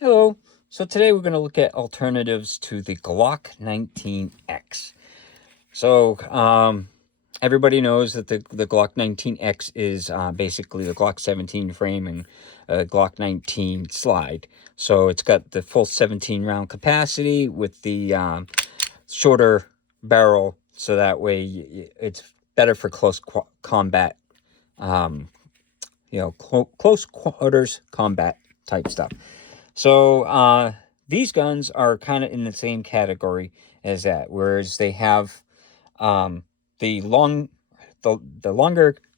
Hello. So today we're going to look at alternatives to the Glock 19X. So everybody knows that the Glock 19X is basically the Glock 17 frame and Glock 19 slide. So it's got the full 17 round capacity with the shorter barrel, so that way it's better for close combat, close quarters combat type stuff. So these guns are kind of in the same category as that, whereas they have the longer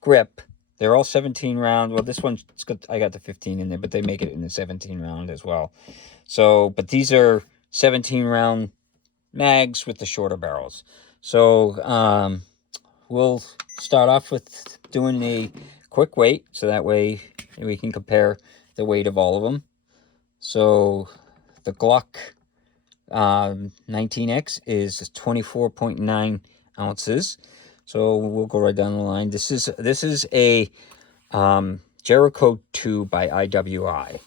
grip. They're all 17 round. Well, this one's got, I got the 15 in there, but they make it in the 17 round as well. So, but these are 17 round mags with the shorter barrels. So we'll start off with doing a quick weight, so that way we can compare the weight of all of them. So the Glock 19X is 24.9 ounces. So we'll go right down the line. This is a Jericho 2 by IWI.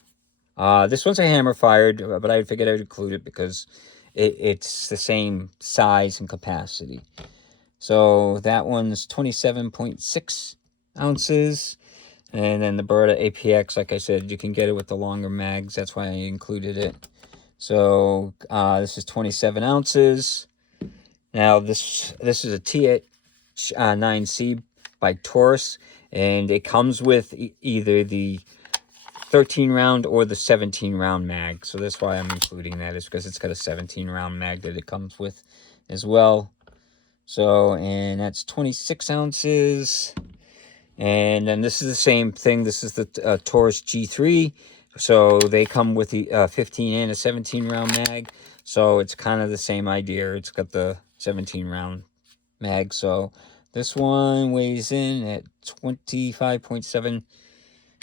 This one's a hammer fired, but I figured I'd include it because it's the same size and capacity. So that one's 27.6 ounces. And then the Beretta APX, like I said, you can get it with the longer mags. That's why I included it. So this is 27 ounces. Now this is a TH9C by Taurus, and it comes with either the 13 round or the 17 round mag. So that's why I'm including that, is because it's got a 17 round mag that it comes with as well. So, and that's 26 ounces. And then this is the same thing. This is the Taurus G3. So they come with the 15 and a 17 round mag. So it's kind of the same idea. It's got the 17 round mag. So this one weighs in at 25.7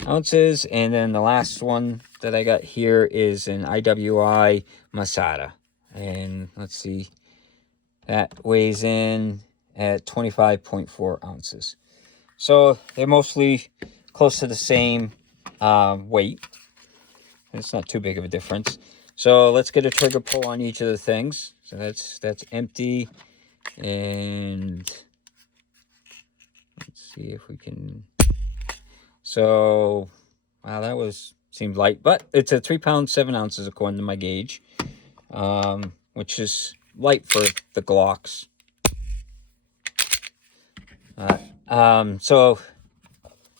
ounces. And then the last one that I got here is an IWI Masada. And let's see. That weighs in at 25.4 ounces. So they're mostly close to the same weight. It's not too big of a difference. So let's get a trigger pull on each of the things. So that's empty. And let's see if we can. So, wow, that seemed light, but it's a 3 pounds 7 ounces according to my gauge, which is light for the Glocks. So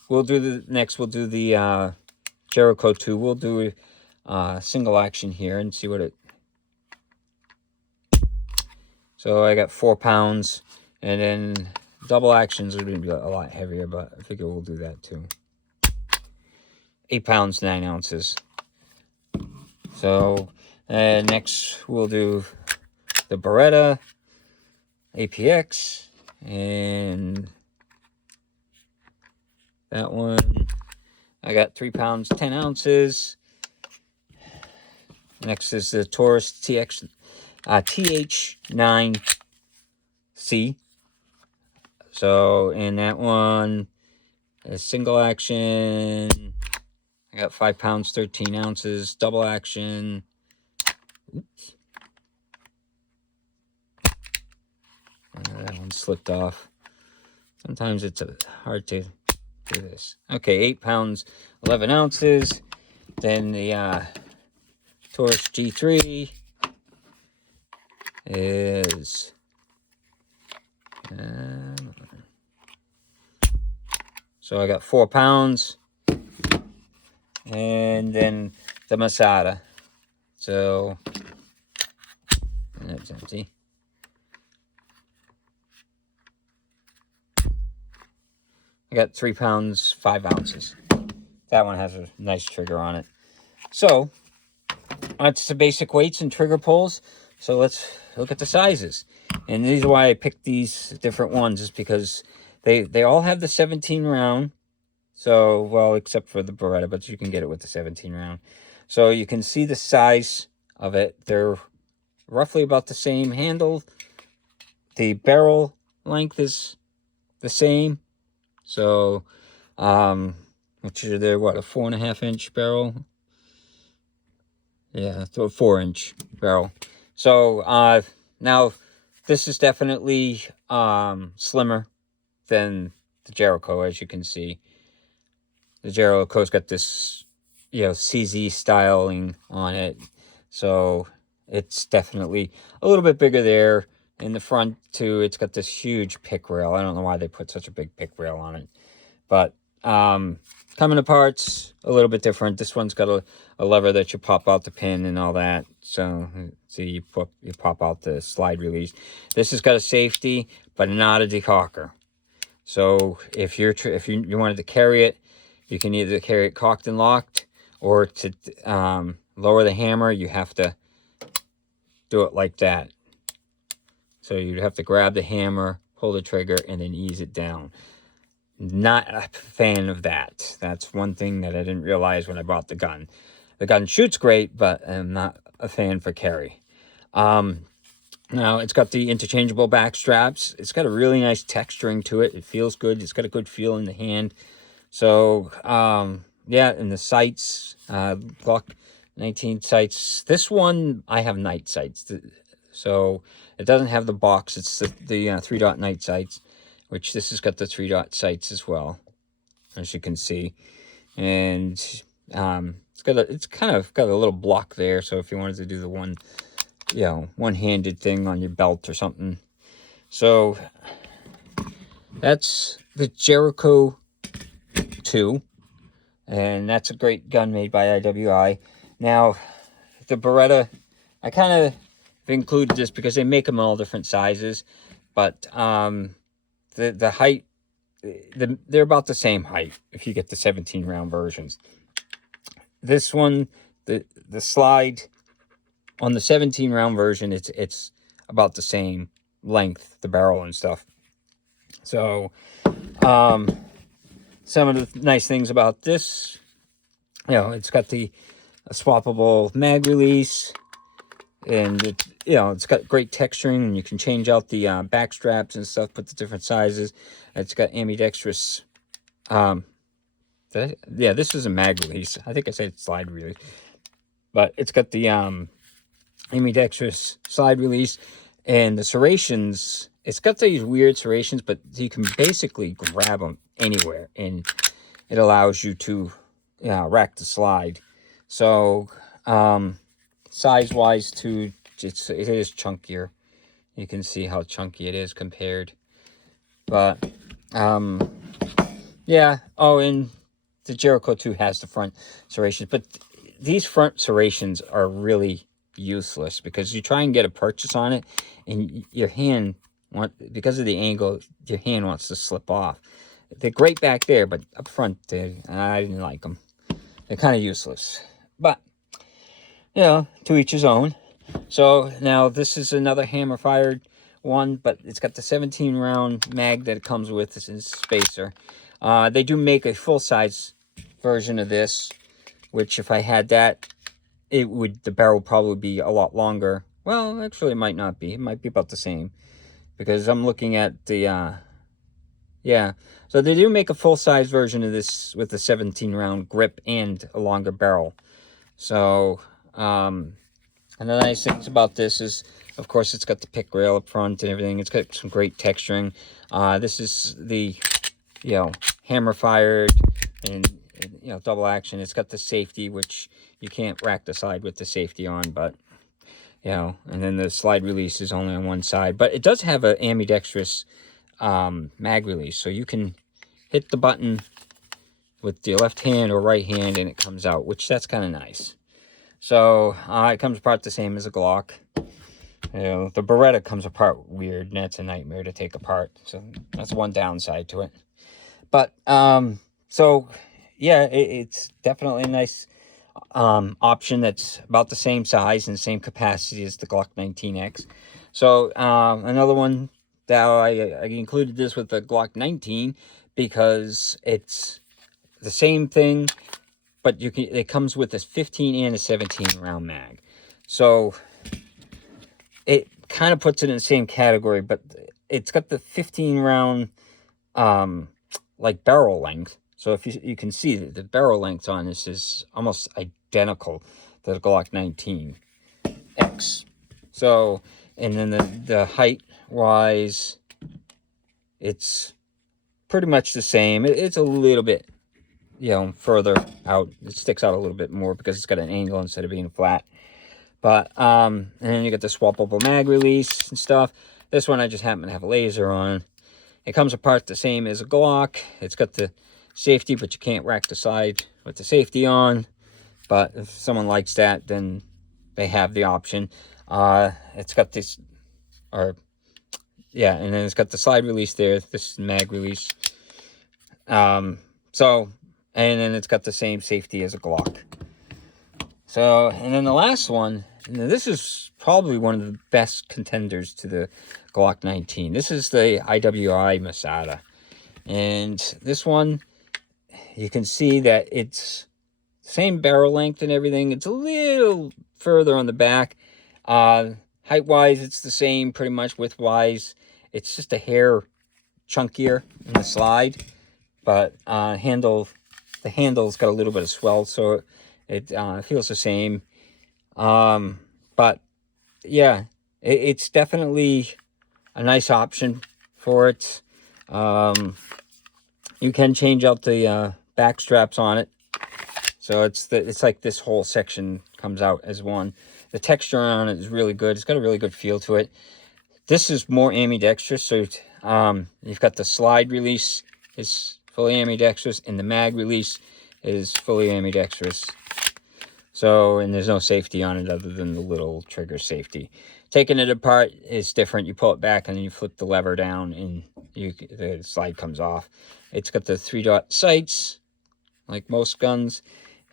we'll do the Jericho 2. We'll do single action here and see what it. So I got 4 pounds, and then double actions are going to be a lot heavier, but I figure we'll do that too. 8 pounds 9 ounces. So next we'll do the Beretta APX, and that one I got 3 pounds 10 ounces. Next is the Taurus TH9C. So in that one, a single action, I got 5 pounds 13 ounces. Double action, oops, that one slipped off. Sometimes it's hard to do this. Okay, 8 pounds 11 ounces. Then the Taurus G3 is so I got 4 pounds. And then the Masada. So that's empty. I got 3 pounds 5 ounces. That one has a nice trigger on it. So that's the basic weights and trigger pulls. So let's look at the sizes. And these are why I picked these different ones, is because they all have the 17 round. So, well, except for the Beretta, but you can get it with the 17 round. So you can see the size of it. They're roughly about the same handle. The barrel length is the same. So, which are they're what, a 4.5 inch barrel? Yeah, so a 4-inch barrel. So now this is definitely slimmer than the Jericho, as you can see. The Jericho's got this, CZ styling on it, so it's definitely a little bit bigger there. In the front too, it's got this huge pick rail. I don't know why they put such a big pick rail on it, but coming apart a little bit different. This one's got a lever that you pop out the pin and all that. So see, you pop out the slide release. This has got a safety, but not a decocker. So if you wanted to carry it, you can either carry it cocked and locked, or to lower the hammer, you have to do it like that. So you'd have to grab the hammer, pull the trigger, and then ease it down. Not a fan of that. That's one thing that I didn't realize when I bought the gun. The gun shoots great, but I'm not a fan for carry. Now, it's got the interchangeable back straps. It's got a really nice texturing to it. It feels good. It's got a good feel in the hand. So, yeah, and the sights, Glock 19 sights. This one, I have night sights. So, it doesn't have the box. It's the 3-dot night sights, which this has got the 3-dot sights as well, as you can see. And it's kind of got a little block there. So, if you wanted to do the one-handed thing on your belt or something. So that's the Jericho 2, and that's a great gun made by IWI. Now, the Beretta, I kind of included this because they make them in all different sizes, but the height, they're about the same height if you get the 17-round versions. This one, the slide on the 17-round version, it's about the same length, the barrel and stuff. So, some of the nice things about this, it's got the swappable mag release, and it's got great texturing, and you can change out the back straps and stuff, put the different sizes. It's got ambidextrous. This is a mag release. I think I said slide release, but it's got the ambidextrous slide release, and the serrations, it's got these weird serrations, but you can basically grab them anywhere, and it allows you to rack the slide. So size wise too, it is chunkier. You can see how chunky it is compared, but yeah. Oh, and the Jericho 2 has the front serrations, but these front serrations are really useless because you try and get a purchase on it, and your hand, because of the angle, your hand wants to slip off. They're great back there, but up front, I didn't like them. They're kind of useless. But, to each his own. So, now this is another hammer-fired one, but it's got the 17-round mag that it comes with. This is spacer. They do make a full-size version of this, which if I had that, the barrel would probably be a lot longer. Well, actually, it might not be. It might be about the same, because I'm looking at the, So they do make a full-size version of this with the 17-round grip and a longer barrel. So, and the nice things about this is, of course, it's got the pick rail up front and everything. It's got some great texturing. This is the, hammer-fired and double action. It's got the safety, which you can't rack the slide with the safety on, but and then the slide release is only on one side, but it does have an ambidextrous mag release, so you can hit the button with the left hand or right hand and it comes out, which that's kind of nice. So it comes apart the same as a Glock. The Beretta comes apart weird, and that's a nightmare to take apart, so that's one downside to it. But so yeah, it's definitely a nice option that's about the same size and same capacity as the Glock 19X. So another one that I included this with the Glock 19 because it's the same thing, but it comes with a 15 and a 17 round mag. So it kind of puts it in the same category, but it's got the 15 round like barrel length. So if you can see the barrel length on this is almost identical the Glock 19X. So, and then the height wise, it's pretty much the same. It's a little bit, further out. It sticks out a little bit more because it's got an angle instead of being flat. But, and then you get the swappable mag release and stuff. This one I just happen to have a laser on. It comes apart the same as a Glock. It's got the safety, but you can't rack the side with the safety on. But if someone likes that, then they have the option. It's got this, and then it's got the slide release there. This mag release. And then it's got the same safety as a Glock. So, and then the last one, this is probably one of the best contenders to the Glock 19. This is the IWI Masada. And this one, you can see that it's same barrel length and everything. It's a little further on the back. Height-wise, it's the same pretty much. Width-wise, it's just a hair chunkier in the slide. But the handle's got a little bit of swell, so it feels the same. But yeah, it's definitely a nice option for it. You can change out the back straps on it, so it's like this whole section comes out as one. The texture on it is really good. It's got a really good feel to it. This is more ambidextrous, so you've got the slide release is fully ambidextrous, and the mag release is fully ambidextrous. So, and there's no safety on it other than the little trigger safety. Taking it apart is different. You pull it back and then you flip the lever down and the slide comes off. It's got the 3-dot sights, like most guns.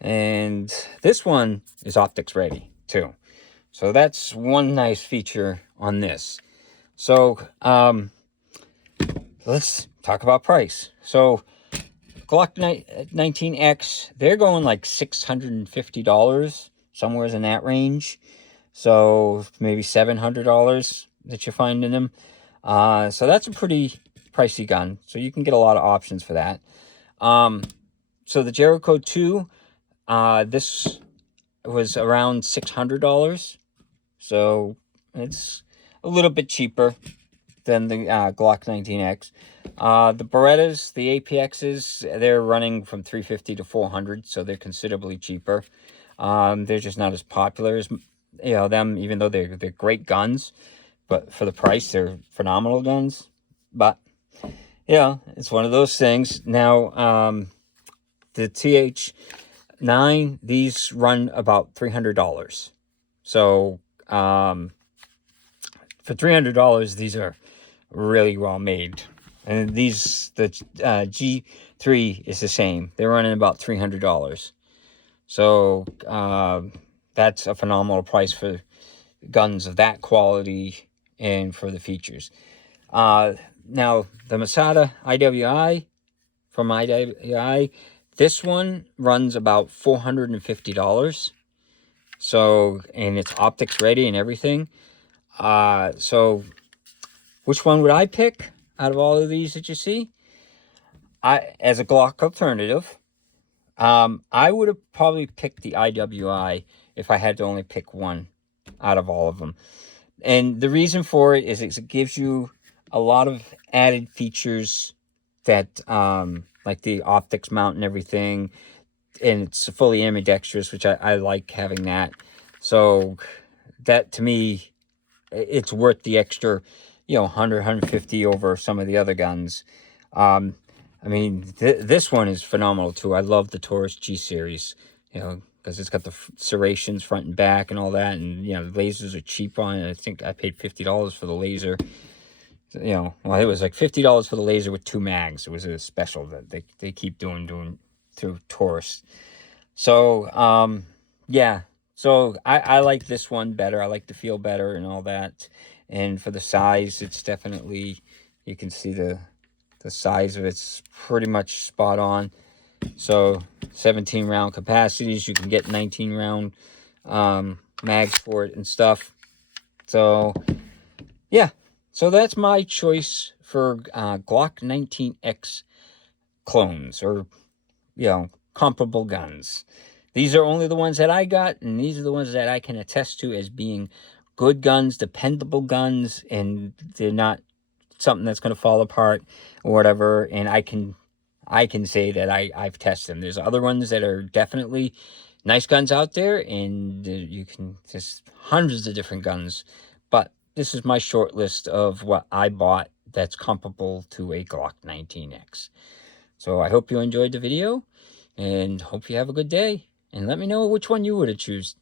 And this one is optics ready, too. So that's one nice feature on this. So, let's talk about price. So, Glock 19X, they're going like $650, somewhere in that range. So maybe $700 that you find in them. So that's a pretty pricey gun. So you can get a lot of options for that. So the Jericho 2, this was around $600. So it's a little bit cheaper than the Glock 19X. The Berettas, the APXs, they're running from $350 to $400, so they're considerably cheaper. They're just not as popular as them, even though they're great guns. But for the price, they're phenomenal guns. But it's one of those things. Now, the TH9, these run about $300. So for $300, these are really well made. And the G3 is the same. They're running about $300. So that's a phenomenal price for guns of that quality and for the features. Now, the Masada IWI from IWI, this one runs about $450. So, and it's optics ready and everything. So, which one would I pick out of all of these that you see? As a Glock alternative, I would have probably picked the IWI if I had to only pick one out of all of them. And the reason for it is it gives you a lot of added features that, like the optics mount and everything, and it's fully ambidextrous, which I like having that. So that, to me, it's worth the extra, 100, 150 over some of the other guns. I mean, this one is phenomenal, too. I love the Taurus G-Series, because it's got the serrations front and back and all that. And, the lasers are cheap on it. I think I paid $50 for the laser. Well, it was like $50 for the laser with 2 mags. It was a special that they keep doing through Taurus. So, So I like this one better. I like the feel better and all that. And for the size, it's definitely, you can see the size of it's pretty much spot on. So 17 round capacities, you can get 19 round mags for it and stuff. So so that's my choice for Glock 19X clones, or comparable guns. These are only the ones that I got, and these are the ones that I can attest to as being good guns, dependable guns, and they're not something that's going to fall apart or whatever. And I can say that I've tested them. There's other ones that are definitely nice guns out there, and you can, there's hundreds of different guns, but this is my short list of what I bought that's comparable to a Glock 19X. So I hope you enjoyed the video, and hope you have a good day, and let me know which one you would have choose.